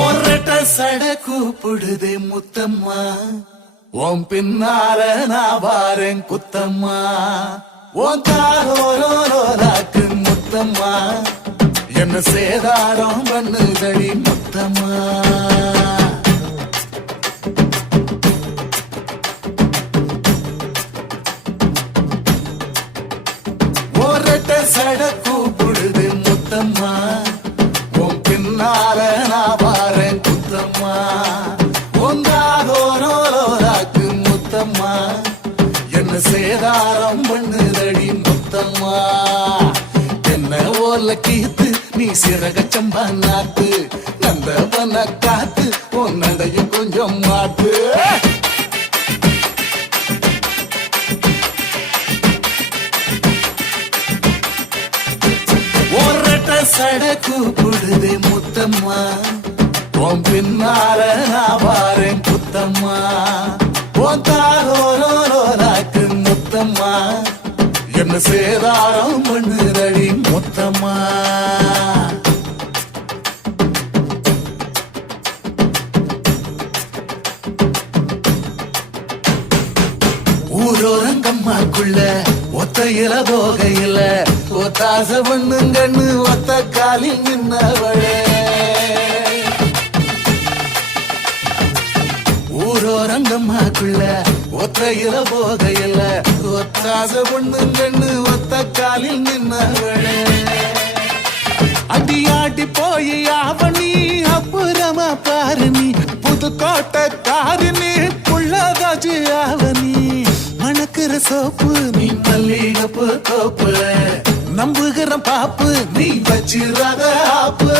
ஒரட்ட சட கூப்பிடுதே முத்தம்மா உன் பின்னால நான் வாரேன் குத்தம்மா உன் தாரோரோராக்கு முத்தம்மா என்ன சேதாரம் பண்ணுதடி முத்தம்மா ஒரட்ட சட கூப்பிடுது முத்தம்மா உன் பின்னால நான் வாரேன் குத்தம்மா ஒன்றாகோரோராக்கு முத்தம்மா என்ன சேதாரம் பண்ணுதடி முத்தம்மா என்ன ஓல கீத்து நீ சிறக சம்பா நாத்து நந்தவன காத்து உன் நடையும் கொஞ்சம் மாத்து சட கூப்பிடுதே முத்தம்மா உன் பின்னால நான் வாரேன் குத்தம்மா உன் தாரோரோராக்கு முத்தம்மா என்ன சேதாரம் பண்ணுதடி முத்தம்மா ஊரோரங்கம்மாக்குள்ள ஒத்தையில போகையில ஒத்தாச பண்ணுங்கண்ணு ஒத்த காலில் நின்னவளே ஊரோரங்கம்மாக்குள்ள ஒத்தையில போகையில ஒத்தாச பண்ணுங்கண்ணு ஒத்த காலில் நின்னவளே அடியாடி போய் ஆவணி அப்புறமா பாரு நீ புதுக்கோட்டை காரினி புள்ளதாச்சு ஆவணி மணக்கிற சோப்பு நீ மல்லிகப்பு தோப்பு நம்புகிற பாப்பு நீ வச்சிராத ஆப்பு